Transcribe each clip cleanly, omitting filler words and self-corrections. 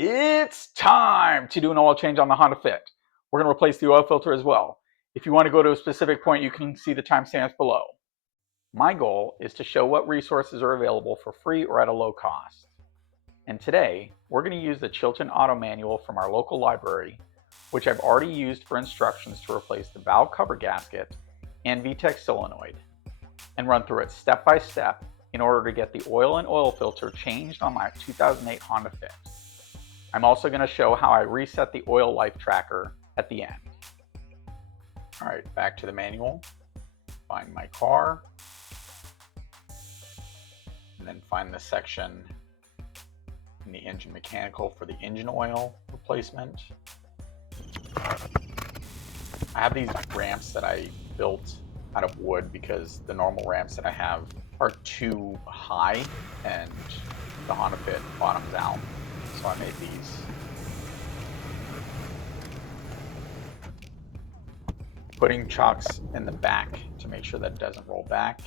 It's time to do an oil change on the Honda Fit. We're going to replace the oil filter as well. If you want to go to a specific point, you can see the timestamps below. My goal is to show what resources are available for free or at a low cost. And today, we're going to use the Chilton Auto Manual from our local library, which I've already used for instructions to replace the valve cover gasket and VTEC solenoid, and run through it step by step in order to get the oil and oil filter changed on my 2008 Honda Fit. I'm also going to show how I reset the oil life tracker at the end. All right, back to the manual. Find my car, and then find the section in the engine mechanical for the engine oil replacement. I have these ramps that I built out of wood because the normal ramps that I have are too high and the Honda Fit bottoms out. So I made these. Putting chocks in the back to make sure that it doesn't roll back.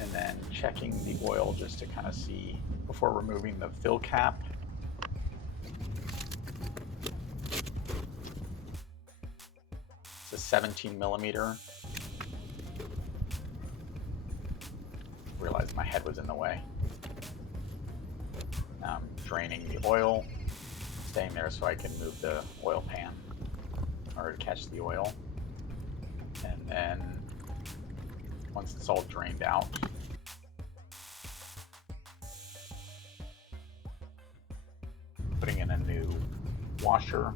And then checking the oil just to kind of see before removing the fill cap. It's a 17 millimeter. Realized my head was in the way. Now I'm draining the oil, staying there so I can move the oil pan in order to catch the oil. And then once it's all drained out, putting in a new washer,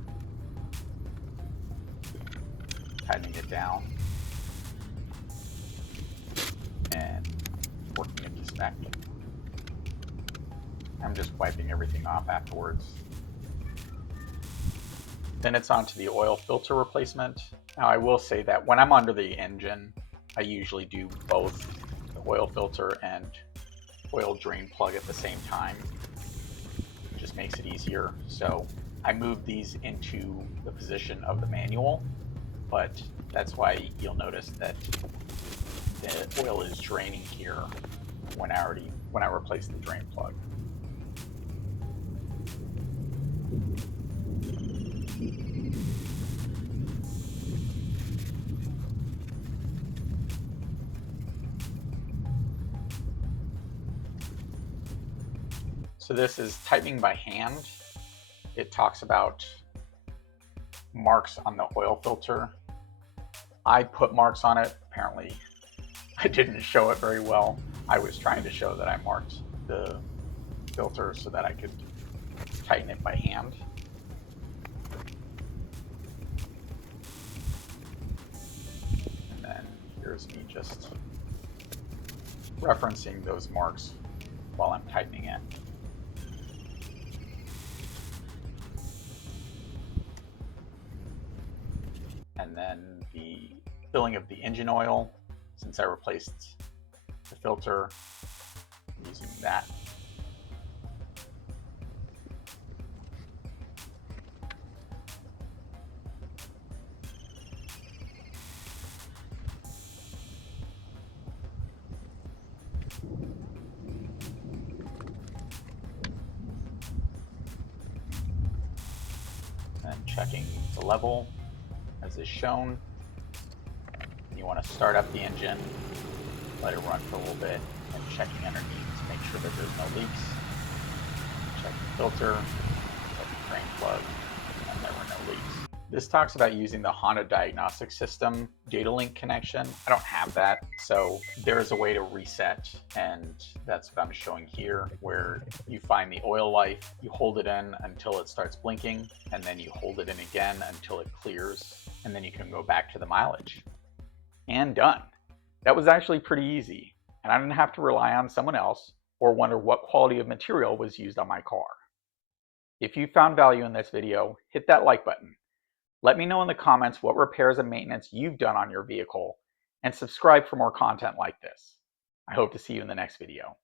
tightening it down, and working into spec. I'm just wiping everything off afterwards. Then it's on to the oil filter replacement. Now I will say that when I'm under the engine, I usually do both the oil filter and oil drain plug at the same time. It just makes it easier. So I moved these into the position of the manual, but that's why you'll notice that the oil is draining here when I replace the drain plug. So this is tightening by hand. It talks about marks on the oil filter. I put marks on it. Apparently I didn't show it very well. I was trying to show that I marked the filter so that I could tighten it by hand. And then here's me just referencing those marks while I'm tightening it. And then the filling of the engine oil, since I replaced the filter, I'm using that. And checking the level as is shown. You want to start up the engine, let it run for a little bit, and checking underneath to make sure that there's no leaks. Check the filter, check the drain plug, and there were no leaks. This talks about using the Honda Diagnostic System data link connection. I don't have that, so there is a way to reset, and that's what I'm showing here, where you find the oil life, you hold it in until it starts blinking, and then you hold it in again until it clears, and then you can go back to the mileage. And done. That was actually pretty easy, and I didn't have to rely on someone else or wonder what quality of material was used on my car. If you found value in this video, hit that like button. Let me know in the comments what repairs and maintenance you've done on your vehicle, and subscribe for more content like this. I hope to see you in the next video.